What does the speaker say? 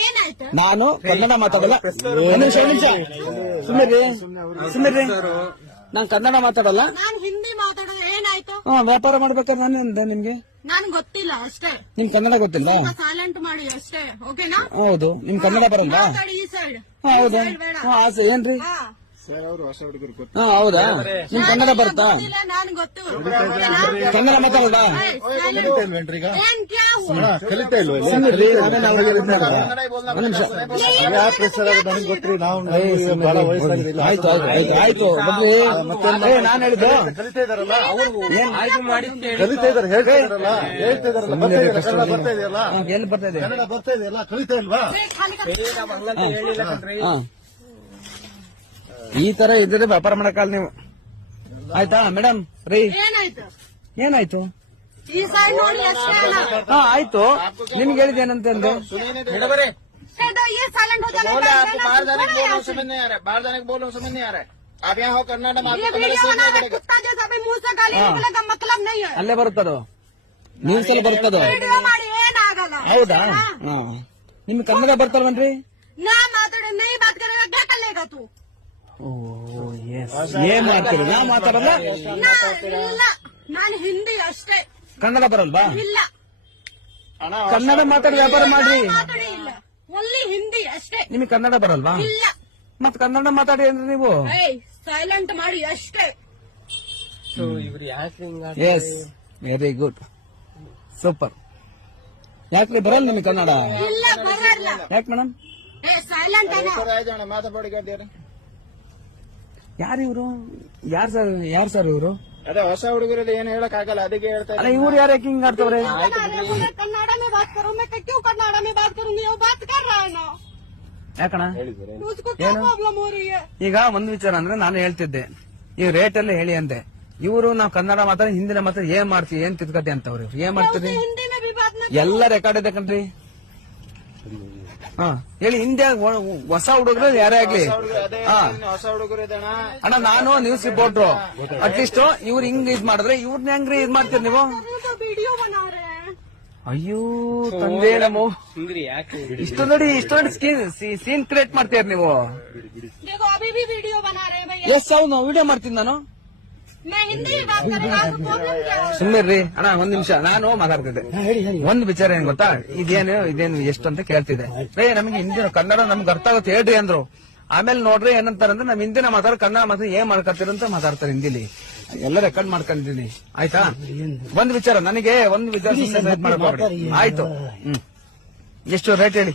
ಏನಾಯ್ತು? ನಾನು ಕನ್ನಡ ಮಾತಾಡಲ್ಲ. ಸುಮ್ಮನೆ ನಾನು ಕನ್ನಡ ಮಾತಾಡಲ್ಲ. ನಾನು ಹಿಂದಿ ಮಾತಾಡೋದು ಏನಾಯ್ತು? ವ್ಯಾಪಾರ ಮಾಡ್ಬೇಕಾದ್ರೆ ನಾನು ಅಂದೆ ನಿಮ್ಗೆ. ನನ್ ಗೊತ್ತಿಲ್ಲ ಅಷ್ಟೇ. ನಿಮ್ ಕನ್ನಡ ಗೊತ್ತಿಲ್ಲ? ಸೈಲೆಂಟ್ ಮಾಡಿ ಅಷ್ಟೇ. ಓಕೆನಾ? ಹೌದು. ನಿಮ್ ಕನ್ನಡ ಬರಲ್ಲ? ಮಾತಾಡಿ ಈ ಸೈಡ್. ಹೌದು. ಏನ್ರಿ? ಹೌದಾ? ನಿಮ್ ಕನ್ನಡ ಬರುತ್ತಾ? ನಾನು ಗೊತ್ತು. ಕನ್ನಡ ಮಾತಾಡಲ್ಲ? ಕಲಿತಾ ಇಲ್ವ? ನನಗೆ ಗೊತ್ತಿರಿ ನಾವು ಬಹಳ ವಯಸ್ಸಾಗಿಲ್ಲ. ಆಯ್ತು ಆಯ್ತು ನಾನು ಹೇಳಿದ್ದು ಕಲಿತಾ ಇದಾರಲ್ಲ ಅವರು ಕಲಿತಾ ಇದಾರೆ ಹೇಳ್ತಾ ಇದಾರಲ್ಲ ಬರ್ತಾ ಇದೆಯಲ್ಲ ಎಲ್ಲಿ ಬರ್ತಾ ಇದೆ? ಕನ್ನಡ ಬರ್ತಾ ಇದೆಯಲ್ಲ ಕಲಿತಾ ಇಲ್ವಾ? ಈ ತರ ಇದ್ರೆ ವ್ಯಾಪಾರ ಮಾಡಕ್ಕಲ್ಲ ನೀವು. ಆಯ್ತಾ ಮೇಡಮ್? ರೀ ಏನಾಯ್ತು? ಈ ಸೈಡ್ ನೋಡಿ ಅಷ್ಟೇ. ಆಯ್ತು. ನಿಮ್ಗೆ ಹೇಳಿದ ಏನಂತ ಅಂದೆ? ये साइलेंट हो जाना। आपको बाहर जाने को बोलो समझ नहीं आ रहा है, बाहर जाने को बोलो समझ नहीं आ रहा है। आप यहाँ हो कर्नाटक में ये वीडियो बना रहे कुत्ता जैसा भी मुंह से गाली निकलेगा मतलब नहीं है। ಅಲ್ಲೇ ಬರುತ್ತದು, ನ್ಯೂಸ್ ಅಲ್ಲಿ ಬರುತ್ತದು. ವಿಡಿಯೋ ಮಾಡಿ ಏನಾಗಲ್ಲ. ಹೌದಾ? ನಿಮ್ಗೆ ಕನ್ನಡ ಬರ್ತಲ್ವನ್ರಿ? ನಾ ಮಾತಾಡಿ ನೈ ಬಾತ್ ಕರೆगा क्या कर लेगा तू? ಏನ್ ಮಾಡ್ತೀರಿ? ನಾ ಮಾತಾಡಲ್ಲ. ಇಲ್ಲ ನಾನು ಹಿಂದಿ ಅಷ್ಟೇ. ಕನ್ನಡ ಬರಲ್ವಾ? ಇಲ್ಲ ಕನ್ನಡ ಮಾತಾಡಿ ವ್ಯಾಪಾರ ಮಾಡ್ರಿ. ಮಾತಾಡಿ ಇಲ್ಲ ಒನ್ಲಿ ಹಿಂದಿ ಅಷ್ಟೇ. ನಿಮಗೆ ಕನ್ನಡ ಬರಲ್ವಾ? ಇಲ್ಲ ಮತ್ ಕನ್ನಡ ಮಾತಾಡಿ ಅಂದ್ರೆ ನೀವು ಸೈಲೆಂಟ್ ಮಾಡಿ ಅಷ್ಟೇ. Yes, very good, super. ಯಾಕ್ರಿ ಬರಲ್ಲ ನಿಮಗೆ ಕನ್ನಡ? ಇಲ್ಲ ಬರಲ್ಲ. ಯಾಕೆ ಮೇಡಮ್? ಸೈಲೆಂಟ್ जाना माथा बड़ी कर दिया। ಯಾರು ಇವರು? ಯಾರು ಸರ್ ಇವರು? ಅದೇ ಹೊಸ ಹುಡುಗರಲ್ಲಿ ಏನು ಹೇಳಕ್ ಆಗಲ್ಲ, ಅದಕ್ಕೆ ಹೇಳ್ತಾ ಅಲ್ಲ ಇವ್ರು ಯಾರು ಯಾಕೆ ಹಿಂಗ್ ಆಡ್ತವ್ರೆ? कन्नाड में बात करूँ मैं क्यों कन्नाड में बात करूंगी? वो बात कर रहा है ना, ಯಾಕಣ? उसको क्या प्रॉब्लम हो रही है? ಈಗ ಒಂದ್ ವಿಚಾರ ಅಂದ್ರೆ ನಾನು ಹೇಳ್ತಿದ್ದೆ ಈ ರೇಟ್ ಅಲ್ಲಿ ಹೇಳಿ ಅಂದೆ. ಇವರು ನಾವು ಕನ್ನಡ ಮಾತಾಡಿ ಹಿಂದಿನ ಮಾತಾಡಿ ಏನ್ ಮಾಡ್ತೀವಿ ಏನ್ ಕಿತ್ಕತಿ ಅಂತವ್ರಿ. ಏನ್ ಮಾಡ್ತೀರಿ? हिंदी में भी बात नहीं। ಎಲ್ಲ ರೆಕಾರ್ಡ್ ಇದೆ ಕಣ್ರಿ. ಹೇಳಿ ಹಿಂದೆ ಹೊಸ ಹುಡುಗರು ಯಾರೇ ಆಗ್ಲಿ. ಹೊಸ ಹುಡುಗರು ಇದಣ್ಣ. ಅಣ್ಣ ನಾನು ನ್ಯೂಸ್ ರಿಪೋರ್ಟ್ರು. ಅಟ್ಲೀಸ್ಟ್ ಇವ್ರು ಹಿಂಗ್ ಇದ್ ಮಾಡಿದ್ರೆ ಇವ್ರನ್ನ ಹೆಂಗ್ರಿ ಇದ್ ಮಾಡ್ತೀರಿ ನೀವು? वीडियो बना रहे हैं। ಅಯ್ಯೋ ತಂದೆ ನಮ್ಮ ಇಷ್ಟು ನೋಡಿ ಸೀನ್ ಕ್ರಿಯೇಟ್ ಮಾಡ್ತೀರಿ ನೀವು. देखो अभी भी वीडियो बना रहे हैं भैया। ಎಸ್ ಅವ್ನು ವಿಡಿಯೋ ಮಾಡ್ತೀನಿ ನಾನು. मैं हिंदी में बात कर रही हूँ, आपको प्रॉब्लम क्या है? ಸುಮ್ಮನೆ ಅಣ್ಣ ಒಂದ್ ನಿಮಿಷ ನಾನು ಮಾತಾಡ್ತಿದ್ದೆ. ಒಂದ್ ವಿಚಾರ ಏನ್ ಗೊತ್ತಾ? ಇದೇನು ಎಷ್ಟು ಅಂತ ಕೇಳ್ತಿದ್ದೆ. ನಮಗೆ ಹಿಂದಿನ ಕನ್ನಡ ನಮ್ಗೆ ಅರ್ಥ ಆಗುತ್ತೆ ಹೇಳ್ರಿ ಅಂದ್ರು. ಆಮೇಲೆ ನೋಡ್ರಿ ಏನಂತಾರಂದ್ರೆ ನಮ್ ಹಿಂದಿನ ಮಾತಾಡ ಕನ್ನಡ ಮಾತ್ರ ಏನ್ ಮಾಡ್ಕೊತೀರಂತ ಮಾತಾಡ್ತಾರೆ ಹಿಂದಿಲಿ. ಎಲ್ಲ ರೆಕಾರ್ಡ್ ಮಾಡ್ಕೊಂಡಿದ್ದೀನಿ. ಆಯ್ತಾ? ಒಂದ್ ವಿಚಾರ ನನಗೆ ಒಂದ್ ವಿಚಾರ ಮಾಡ್ಕೊಡ್ರಿ. ಆಯ್ತು. ಎಷ್ಟು ರೇಟ್ ಹೇಳಿ?